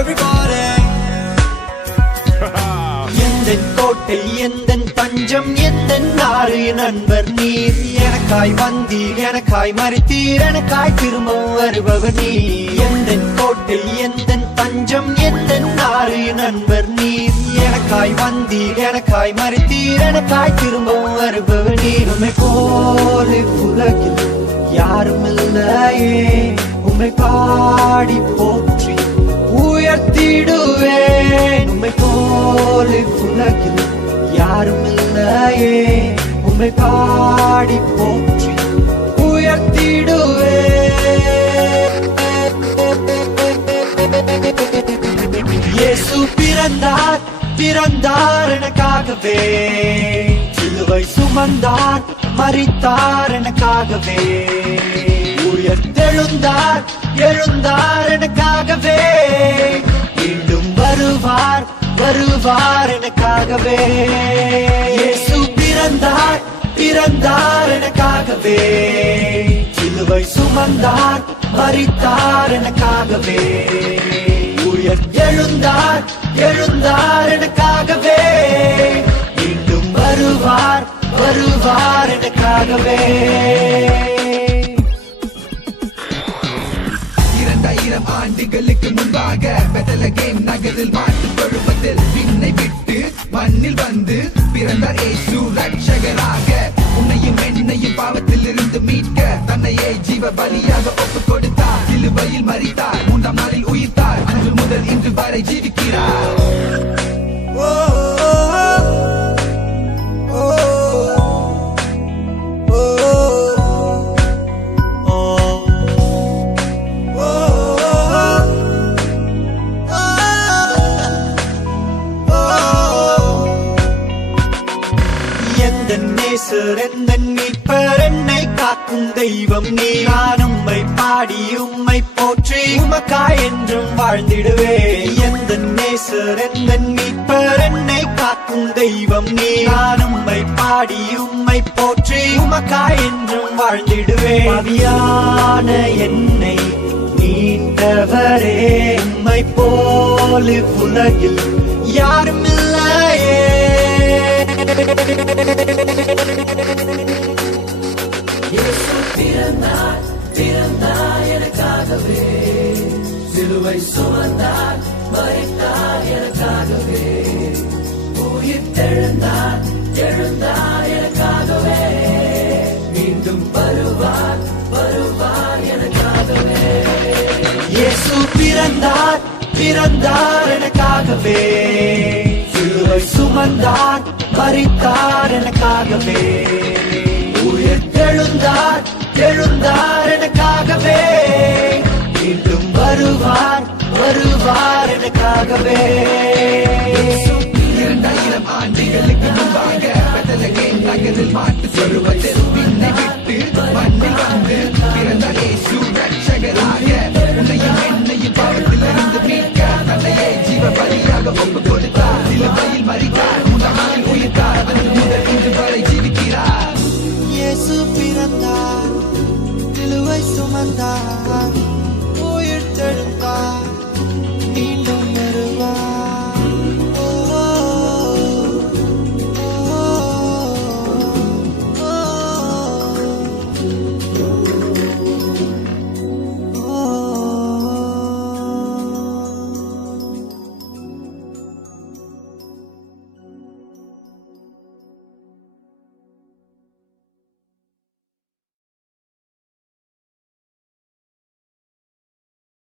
everybody. எந்தன் கோட்டை எந்தன் தஞ்சம் எந்தன் நாடு நண்பர் நீர் எனக்காய் வந்தீர் எனக்காய் மறித்தீர் எனக்காய் திரும்பவும் வருபவர் நீர் எந்தன் கோட்டை எந்தன் தஞ்சம் எந்தன் நாடு நண்பர் நீர் எனக்காய் வந்தீர் எனக்காய் மறித்தீர் எனக்காய் திரும்பவும் வருபவர் நீர் உம்மை போல உலகில் யாரும் இல்லையே உம்மை பாடி போற்றி உயர்த்திடுவேன் உம்மை போல உலகில் யாரும் இல்லையே உம்மை பாடி போற்றி உயர்த்திடுவேன் இயேசு பிறந்தார் பிறந்தார் எனக்காகவே சிலுவை சுமந்தார் மரித்தார் எனக்காகவே உயர்த்தெழுந்தார் எழுந்தார் எனக்காகவே மீண்டும் வருவார் வருவார் எனக்காகவே இயேசு பிறந்தார் பிறந்தார் எனக்காகவே சிலுவை சுமந்தார் மரித்தார் எனக்காகவே எழுந்தார் எழுந்தார் எனக்காகவே மீண்டும் வருவார் வருவார் எனக்காகவே 2000 ஆண்டுகளுக்கு முன்பாக பெத்லகேம் நகரில் மாட்டு பருவத்தில் விண்ணை விட்டு மண்ணில் வந்து பிறந்தார் இயேசு ரட்சகராக உன்னையும் என்னையும் பாவத்தில் இருந்து மீட்க தன்னையே ஜீவ பலியாக ஒப்புக் கொடுத்தார் சிலுவையில் மரித்தார் 3ஆம் நாளில் உயிர்த்தார் அன்று முதல் இன்று வரை ஜீவிக்கிறார் எந்தன் மீட்பர் என்னை காக்கும் தெய்வம் நீ நான் உம்மை பாடி உம்மை போற்றி உமக்காய் என்றும் வாழ்ந்திடுவே எந்தன் நேசர் எந்தன் மீட்பர் என்னை காக்கும் தெய்வம் நீ நான் உம்மை பாடி உம்மை போற்றி உமக்காய் என்றும் வாழ்ந்திடுவே அவியான என்னை மீட்டவரே உம்மை போல உலகில் யாரும் இல்லையே இயேசு பிறந்தார் பிறந்தார் எனக்காகவே சிலுவை சுமந்தார் மரித்தார் எனக்காகவே உயிர்த்தெழுந்தார் எழுந்தார் எனக்காகவே மீண்டும் வருவார் வருவார் எனக்காகவே இயேசு பிறந்தார் பிறந்தார் எனக்காகவே சிலுவை சுமந்தார் மரித்தார் எனக்காகவே உயர்த்தெழுந்தார் எழுந்தார் எனக்காகவே மீண்டும் வருவார் வருவார் எனக்காகவே 2000 ஆண்டுகளுக்கு முன்பாக பெத்லகேம் நகரில் மாட்டு பருவத்தில் விண்ணை விட்டு மண்ணில் வந்து பிறந்தார் இயேசு ரட்சகராக